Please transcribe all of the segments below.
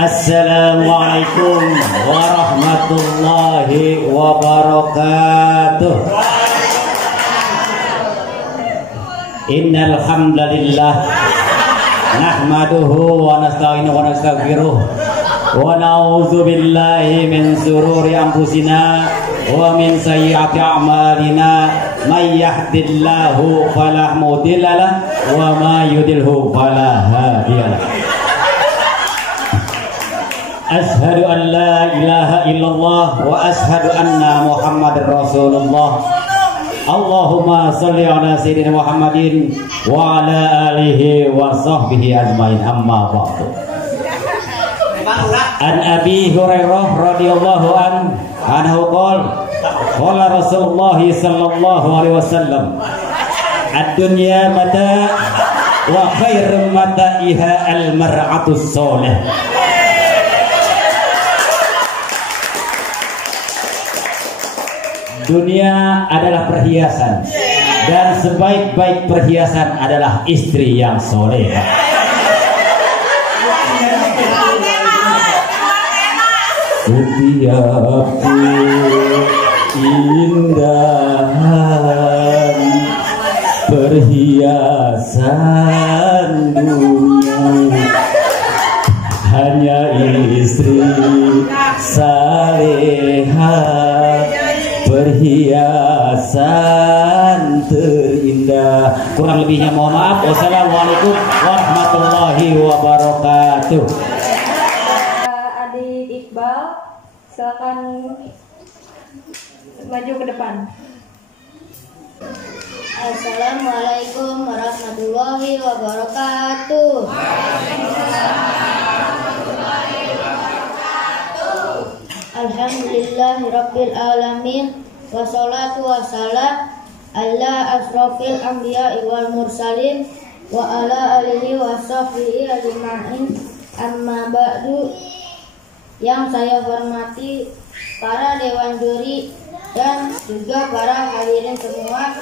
Assalamualaikum warahmatullahi wabarakatuh. Innal hamdalillah nahmaduhu wa nasta'inuhu wa nastaghfiruh wa na'udzu billahi min shururi anfusina wa min sayyiati a'malina may yahdihillahu fala mudilla lahu wa may yudlilhu fala hadiyalah. Ashhadu an la ilaha illallah wa ashhadu anna Muhammadar Rasulullah. Allahumma sholli ala sayyidina Muhammadin wa ala alihi wa sahbihi ajmain, amma ba'du. An Abi Hurairah radhiyallahu anhu qala Rasulullah sallallahu alaihi wasallam, ad-dunya mata wa khairu mata'iha al-mar'atus sholih. Dunia adalah perhiasan dan sebaik-baik perhiasan adalah istri yang soleh. Setiap keindahan perhiasan dunia hanya istri salehah, perhiasan terindah. Kurang lebihnya mohon maaf. Wassalamualaikum warahmatullahi wabarakatuh. Adik Iqbal, silakan maju ke depan. Assalamualaikum warahmatullahi wabarakatuh. Alhamdulillahirabbil alamin, wassalatu wassalam ala asrofil anbiya'i wal mursalin wa ala alihi wa sahbihi ajma'in. Amma ba'du. Yang saya hormati para dewan juri dan juga para hadirin semua,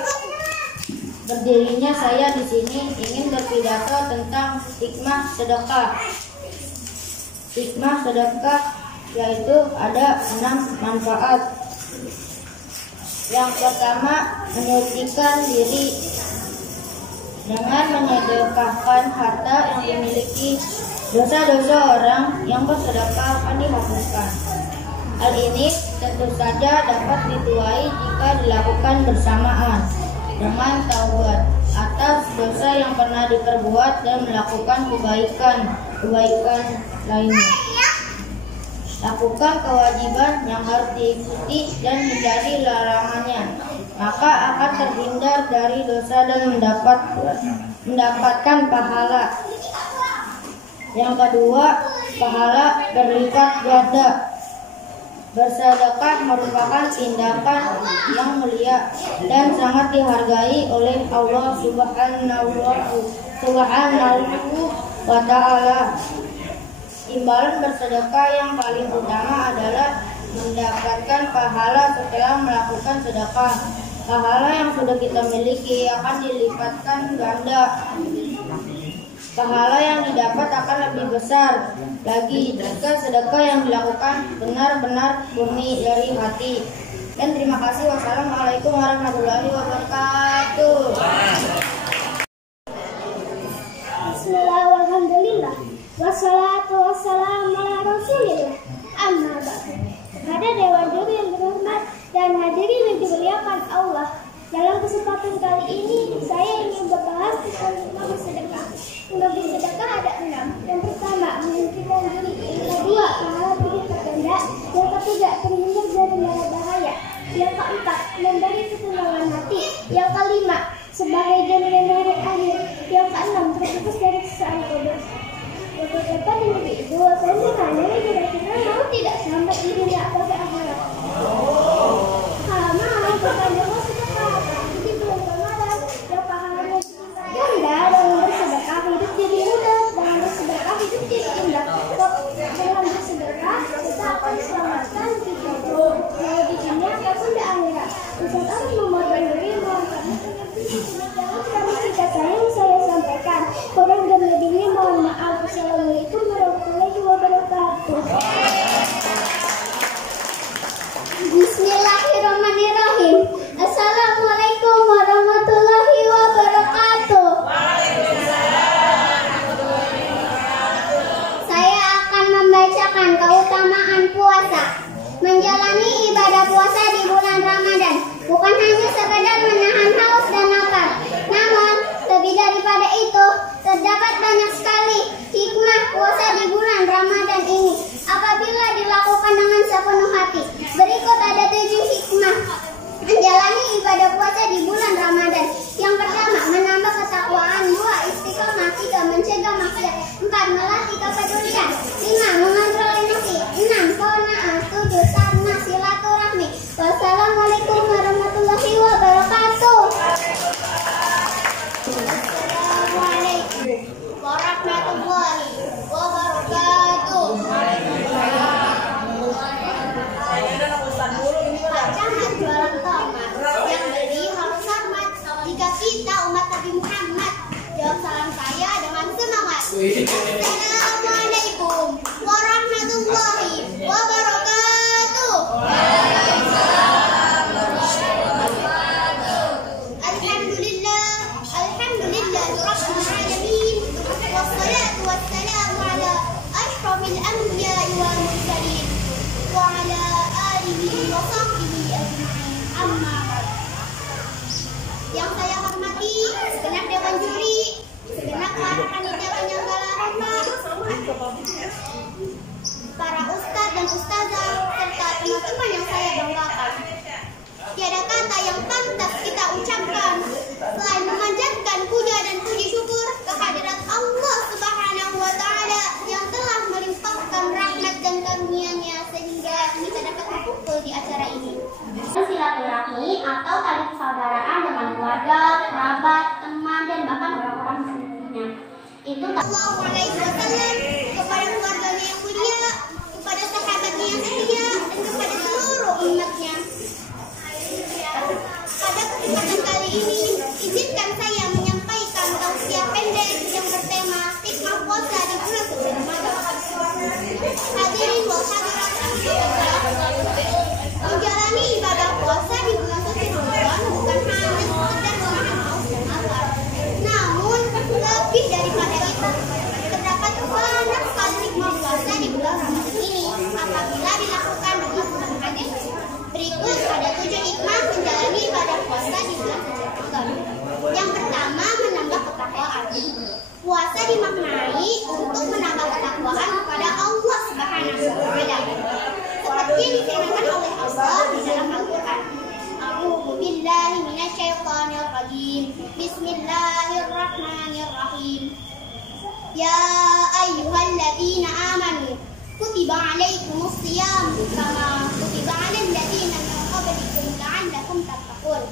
berdirinya saya di sini ingin berpidato tentang hikmah sedekah. Hikmah sedekah yaitu ada 6 manfaat. Yang pertama, menyucikan diri. Dengan menyedekahkan harta yang dimiliki, dosa-dosa orang yang bersedekah akan dihapuskan. Hal ini tentu saja dapat dituai jika dilakukan bersamaan dengan taubat atas dosa yang pernah diperbuat dan melakukan kebaikan lainnya. Lakukan kewajiban yang harus diikuti dan hindari larangannya, maka akan terhindar dari dosa dan mendapatkan pahala. Yang kedua, pahala berlipat ganda. Bersedekah merupakan tindakan yang mulia dan sangat dihargai oleh Allah Subhanahu wa ta'ala. Imbalan bersedekah yang paling utama adalah mendapatkan pahala setelah melakukan sedekah. Pahala yang sudah kita miliki akan dilipatkan ganda. Pahala yang didapat akan lebih besar lagi jika sedekah yang dilakukan benar-benar murni dari hati. Dan terima kasih. Wassalamualaikum warahmatullahi wabarakatuh. Bismillahirrahmanirrahim. Wassalatu wassalamu ala rasulillah. Amma ba'du. Kepada dewan juri yang berhormat dan hadirin yang dimuliakan Allah, dalam kesempatan kali ini saya ingin membahas tentang hikmah bersedekah. Hikmah bersedekah ada 6. Yang pertama, menyingkirkan diri. Yang kedua, pahala berlipat ganda. Yang ketiga, terhindar dari mara bahaya. Yang keempat, memberi ketenangan hati. Yang kelima, sebagai jaminan hari akhir. Yang keenam, terbebas dari siksa kubur. Yang keempat dan lebih itu, saya bertanya kira-kira mau tidak selamat di dunia atau di akhirat? Mau pertanyaan sedekah, jadi belum kemarin yang pahalanya ganda dalam bersedekah hidup jadi mudah dengan Menjalani ibadah puasa di bulan Ramadan bukan hanya sekedar menahan haus dan lapar, namun lebih daripada itu, terdapat banyak sekali hikmah puasa di bulan Ramadan ini apabila dilakukan dengan sepenuh hati. Berikut ada 7 hikmah menjalani ibadah puasa di bulan Ramadan. Yang pertama, menambah ketakwaan. 2, istiqomah. 3, mencegah maksiat. 4, melatih kepedulian. 5, mengontrol emosi. 6, qanaah. 7, sarana silaturahmi. Wassalamualaikum warahmatullahi wabarakatuh. Assalamualaikum warahmatullahi wabarakatuh. Jangan jualan tomat. Yang beli harus hormat. Jika kita umat Nabi Muhammad, jawab salam saya dengan semangat. Assalamualaikum warahmatullahi wabarakatuh. Alhamdulillah, alhamdulillah rabbil alamin. Wassalatu wassalamu ala ashrafil anbiya'i wal mursalin wa ala alihi wa sahbihi ajma'in. Amma ba'd. Yang saya hormati segenap dewan juri, segenap para panitia penyelenggara lomba, para ustadz dan ustazah, serta teman-teman yang saya banggakan. Tiada kata yang pantas kita ucapkan selain memanjatkan puja dan puji syukur kehadirat Allah Subhanahu wa Ta'ala yang telah melimpahkan rahmat dan karunia-Nya sehingga kita dapat berkumpul di acara ini. Silaturahmi atau tali persaudaraan dengan keluarga, kerabat, teman, dan bahkan orang-orang sekelilingnya. Itu Sallallahu Alaihi Wasallam kepada keluarganya yang mulia, kepada sahabatnya yang setia, dan kepada seluruh umatnya. Pada kesempatan kali ini, izinkan saya menyampaikan tausiah pendek yang bertema hikmah puasa di bulan suci Ramadan. Hadirin wal hadirat rahimakumullah, menjalani ibadah puasa di bulan suci Ramadan bukan hanya sekedar menahan haus dan lapar, namun lebih daripada itu. Terdapat banyak sekali hikmah puasa di bulan Ramadan ini apabila dilakukan dengan sepenuh hati. Berikut ada 7 hikmah menjalani ibadah puasa di bulan suci Ramadan. Yang pertama, menambah ketakwaan. Puasa dimaknai untuk menambah ketakwaan kepada Allah Subhanahu wa Ta'ala. Seperti yang difirmankan oleh Allah di dalam Al-Qur'an. A'udzu billahi minasyaitonir rajim. Bismillahirrahmanirrahim. Ya ayyuhalladzina amanu kutiba alaikumus shiyam kama kutiba alal ladzina min qablikum la'allakum tattaqun.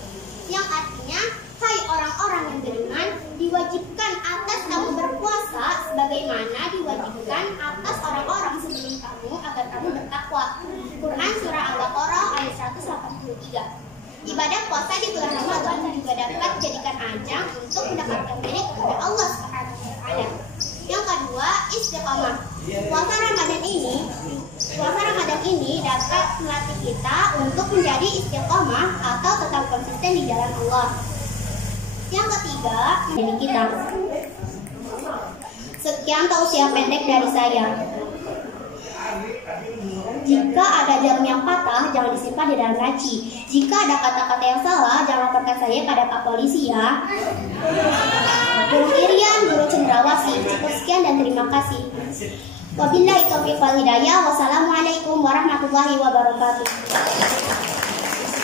Yang artinya, hai orang-orang yang beriman, diwajibkan atas kamu berpuasa sebagaimana diwajibkan atas orang-orang sebelum kamu agar kamu bertakwa. Quran surah Al-Baqarah ayat 183. Ibadah puasa di bulan Ramadan juga dapat dijadikan ajang untuk mendekatkan diri kepada Allah Subhanahu wa Ta'ala. Yang kedua, istiqomah. Puasa Ramadan ini dapat melatih kita untuk menjadi istiqomah atau tetap konsisten di jalan Allah. Yang ketiga, diri kita. Sekian tausiah pendek dari saya. Jika ada jarum yang patah, jangan disimpan di dalam laci. Jika ada kata-kata yang salah, jangan laporkan saya pada Pak Polisi ya. Guru Irian, Guru Cendrawasih. Cukup sekian dan terima kasih. Wabillahi taufiq wal hidayah. Wassalamualaikum warahmatullahi wabarakatuh.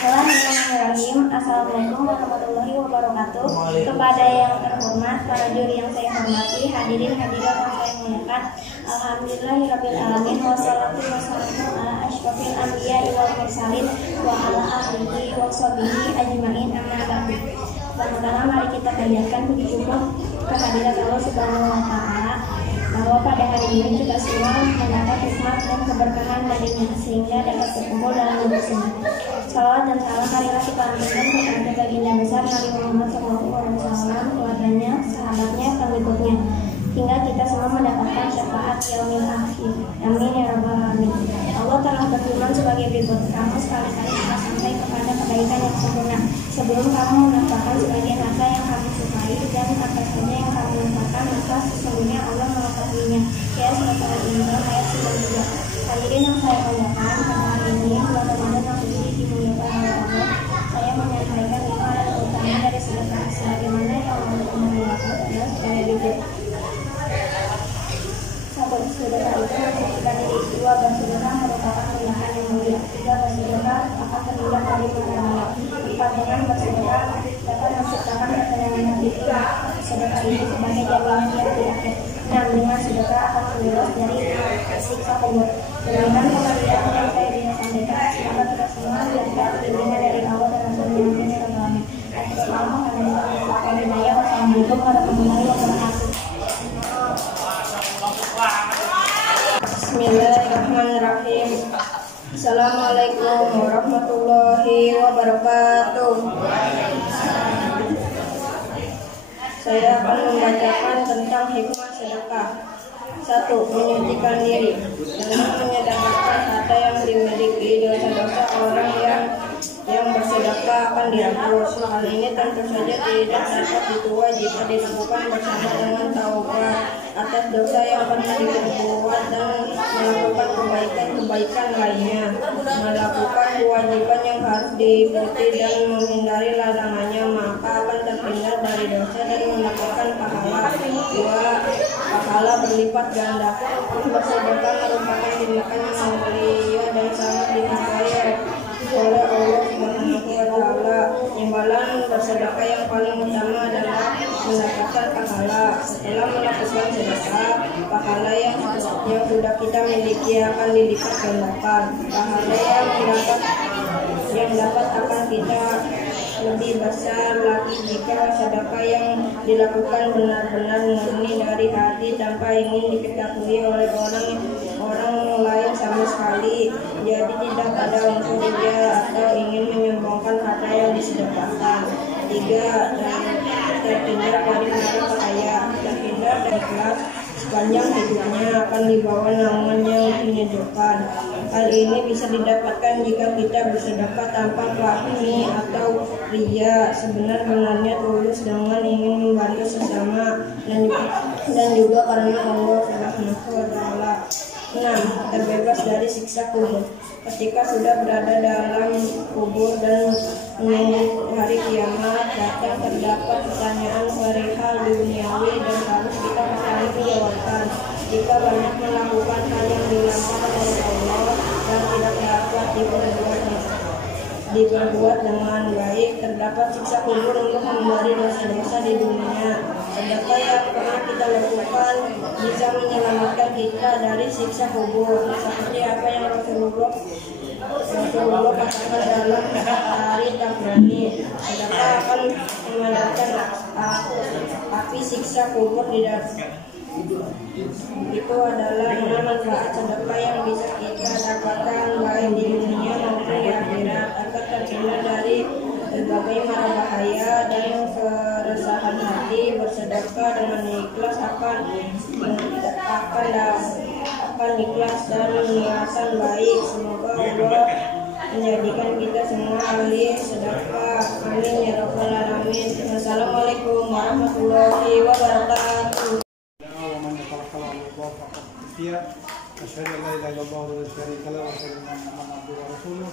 Bismillahirrahmanirrahim. Assalamualaikum warahmatullahi wabarakatuh. Kepada yang terhormat, para juri yang saya hormati, hadirin hadirat yang saya muliakan, alhamdulillahirabbil alamin, wassalatu wassalamu ala asyrofil anbiya'i wal mursalin wa ala alihi wa sahbihi ajmain, amma ba'du. Pertama-tama mari kita panjatkan puji syukur kehadirat Allah Subhanahu wa Ta'ala bahwa pada hari ini kita semua mendapat hikmat dan keberkahan darinya sehingga dapat berkumpul dalam majlis. Salawat dan salam marilah kita aturkan kepada baginda besar Nabi Muhammad SAW, keluarganya, sahabatnya, pengikutnya, hingga kita semua mendapatkan syafaat yaumil akhir. Amin ya rabbal alamin. Allah telah berfirman sebagai berikut, kamu sekali-kali telah sampai kepada kebaikan yang sempurna sebelum kamu menafkahkan sebagian harta yang kamu sukai dan apa saja yang kamu infakkan, maka sesungguhnya Allah mengetahuinya. Ya, surat Al-Imran ayat 92. Hadirin yang saya muliakan, pada hari ini ini sebagai jaminan di akhir. 6. Dengan sedekah akan terbebas dari siksa kubur. Demikian pengertian yang saya ingin sampaikan. Semoga kita semua diberikan bimbingan dari Allah dan Rasulnya. Amin. Wassalamualaikum warahmatullahi wabarakatuh. Bismillahirrahmanirrahim. Assalamualaikum warahmatullahi wabarakatuh. Saya akan membacakan tentang hikmah sedekah. 1. Menyucikan diri. Dengan menyedekahkan harta yang dimiliki, dosa-dosa orang yang bersedekah akan dihapus. Hal ini tentu saja tidak dapat dituai jika dilakukan bersama dengan taubat atas dosa yang pernah diperbuat dan melakukan kebaikan-kebaikan lainnya, melakukan kewajiban yang harus diikuti dan menghindari larangannya, maka akan terhindar dari dosa dan mendapatkan pahala. 2. Pahala berlipat ganda. Bersedekah merupakan tindakan yang mulia dan sangat dihargai oleh Allah Subhanahu wa Ta'ala. Imbalan bersedekah yang paling utama adalah mendapatkan pahala. Setelah melakukan sedekah, pahala yang sudah kita miliki akan dilipat gandakan. Pahala yang dapat akan kita lebih besar lagi jika sedekah yang dilakukan benar-benar murni dari hati tanpa ingin diketahui oleh orang lain sama sekali. Jadi tidak ada unsur ria atau ingin menyombongkan harta yang disedekahkan. 3. Terhindar dari mara bahaya. Terhindar dari ikhlas sepanjang hidupnya akan dibawa naungan yang menyejukkan. Hal ini bisa didapatkan jika kita bersedekah tanpa pahmi atau ria, sebenar-benarnya tulus dengan ingin membantu sesama dan juga karena Allah Subhanahu wa Ta'ala. 6. Terbebas dari siksa kubur. Ketika sudah berada dalam kubur dan menunggu hari kiamat datang, terdapat pertanyaan perihal duniawi dan harus kita pahami jawaban. Jika banyak melakukan hal yang dilarang oleh Allah dan tidak dapat diperbuat dengan baik, terdapat siksa kubur untuk memberi dosa-dosa di dunia. Sedekah yang pernah kita lakukan bisa menyelamatkan kita dari siksa kubur, seperti apa yang Rasulullah katakan dalam hari Tabrani. Sedekah akan memadamkan api siksa kubur di dalam. Itu adalah 6 manfaat sedekah yang bisa kita dapatkan baik di dunia maupun di akhirat, agar terhindar dari berbagai mara bahaya dan keresahan hati. Bersedekah dengan ikhlas akan ikhlas dan niatan baik. Semoga Allah menjadikan kita semua ahli sedekah. Amin ya rabbal alamin. Wassalamualaikum warahmatullahi wabarakatuh. Asyhadu an la ilaha illallah wa la syarika lahu wa asyhadu anna Muhammadan abduhu wa rasuluh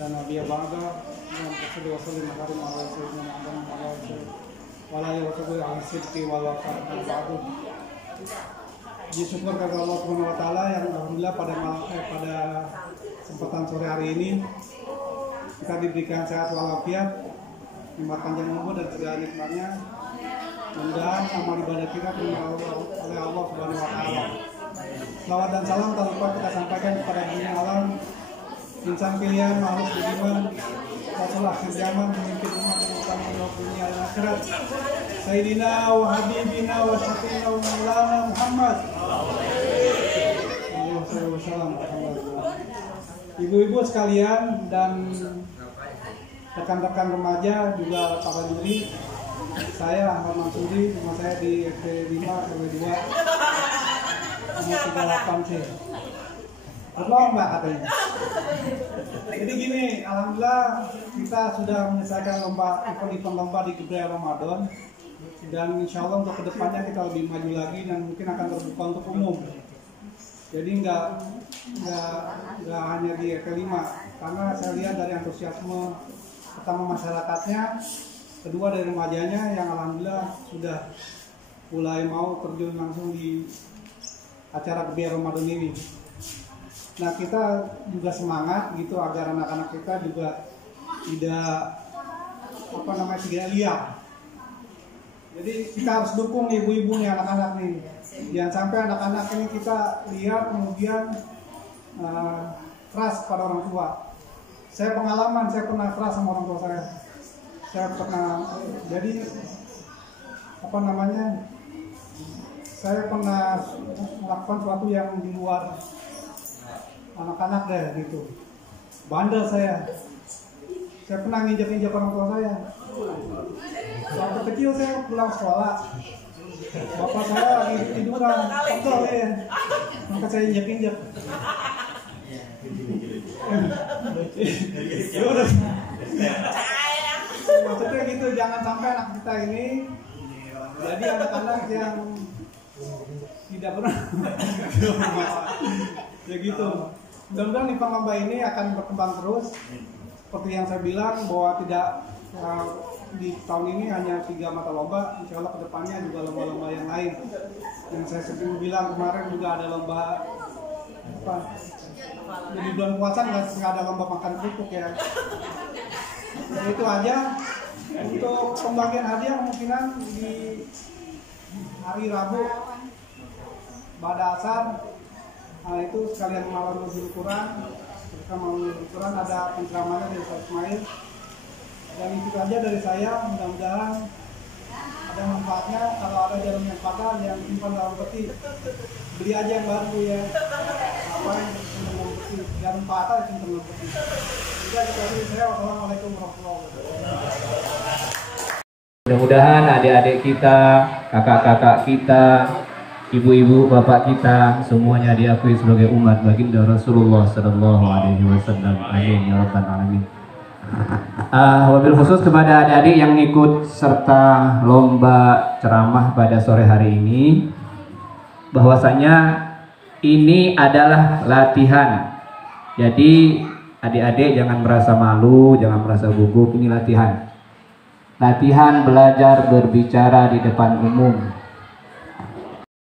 la nabiyya ba'da wa sallallahu wa sallim ala sayyidina Muhammadin wa ala alihi wa sahbihi ala sidqi wal wafa' ba'du. Syukur kepada Allah Subhanahu wa Ta'ala yang alhamdulillah pada kesempatan sore hari ini kita diberikan sehat walafiat, nikmat panjang umur dan segala nikmatnya. Mudah-mudahan amal ibadah kita diterima oleh Allah Subhanahu wa Ta'ala. Salawat dan salam tak lupa kita sampaikan kepada dunia alam, insan pilihan, makhluk budiman, Rasul akhir zaman, pemimpin umat yang utama dunia dan akhirat, Sayyidina wa Habibina wa Syafi'ina wa Maulana Muhammad. Ibu-ibu sekalian dan rekan-rekan remaja juga para juri, saya Ahmad Mansuri, rumah saya di RT 5 RW 2 nomor 38 C. Berlomba katanya. Jadi gini, alhamdulillah kita sudah menyelesaikan event lomba di Gebraya Ramadan, dan insya Allah untuk kedepannya kita lebih maju lagi dan mungkin akan terbuka untuk umum. Jadi nggak hanya di RT 5, karena saya lihat dari antusiasme pertama masyarakatnya, kedua dari remajanya yang alhamdulillah sudah mulai mau terjun langsung di acara Gebraya Ramadan ini. Nah, kita juga semangat gitu agar anak-anak kita juga tidak liar. Jadi kita harus dukung ibu-ibu nih, anak-anak nih. Jangan sampai anak-anak ini kita lihat kemudian keras pada orang tua. Saya pengalaman, saya pernah keras sama orang tua saya. Saya pernah, jadi apa namanya? Saya pernah melakukan sesuatu yang di luar anak-anak deh gitu. Bandel saya. Saya pernah nginjak-injak orang tua saya. Waktu kecil saya pulang sekolah, bapak saya lagi tiduran, pegel ya, maka saya injak-injak. Maksudnya gitu, jangan sampai anak kita ini jadi anak-anak yang tidak pernah ya gitu. Mudah-mudahan event lomba ini akan berkembang terus. Seperti yang saya bilang bahwa tidak di tahun ini hanya 3 mata lomba, insya Allah kedepannya juga lomba-lomba yang lain. Yang saya sebelum bilang kemarin juga ada lomba apa? Jadi bulan puasa nggak ada lomba makan kerupuk ya. Jadi itu aja. Untuk pembagian hadiah kemungkinan di hari Rabu pada asar. Nah itu sekalian malam Nuzul Quran. Ketika malam Nuzul Quran ada penceramahannya dari Ustaz Ismail. Dan itu aja dari saya. Mudah-mudahan ada manfaatnya. Kalau ada jarum yang patah yang simpan dalam peti, beli aja yang baru ya. Apa yang simpan dalam peti, jarum patah simpan dalam peti. Jadi itu dari saya. Wassalamualaikum warahmatullahi wabarakatuh. Mudah-mudahan adik-adik kita, kakak-kakak kita, ibu-ibu, bapak kita, semuanya diakui sebagai umat baginda Rasulullah Sallallahu Alaihi Wasallam. Amin ya rabbal alamin. Wabil khusus kepada adik-adik yang ikut serta lomba ceramah pada sore hari ini, bahwasanya ini adalah latihan. Jadi adik-adik jangan merasa malu, jangan merasa gugup. Ini latihan. Latihan belajar berbicara di depan umum.